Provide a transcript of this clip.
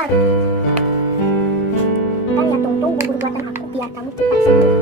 Ntar ya Tungtung bubur buatan aku biar kamu cepat sembuh.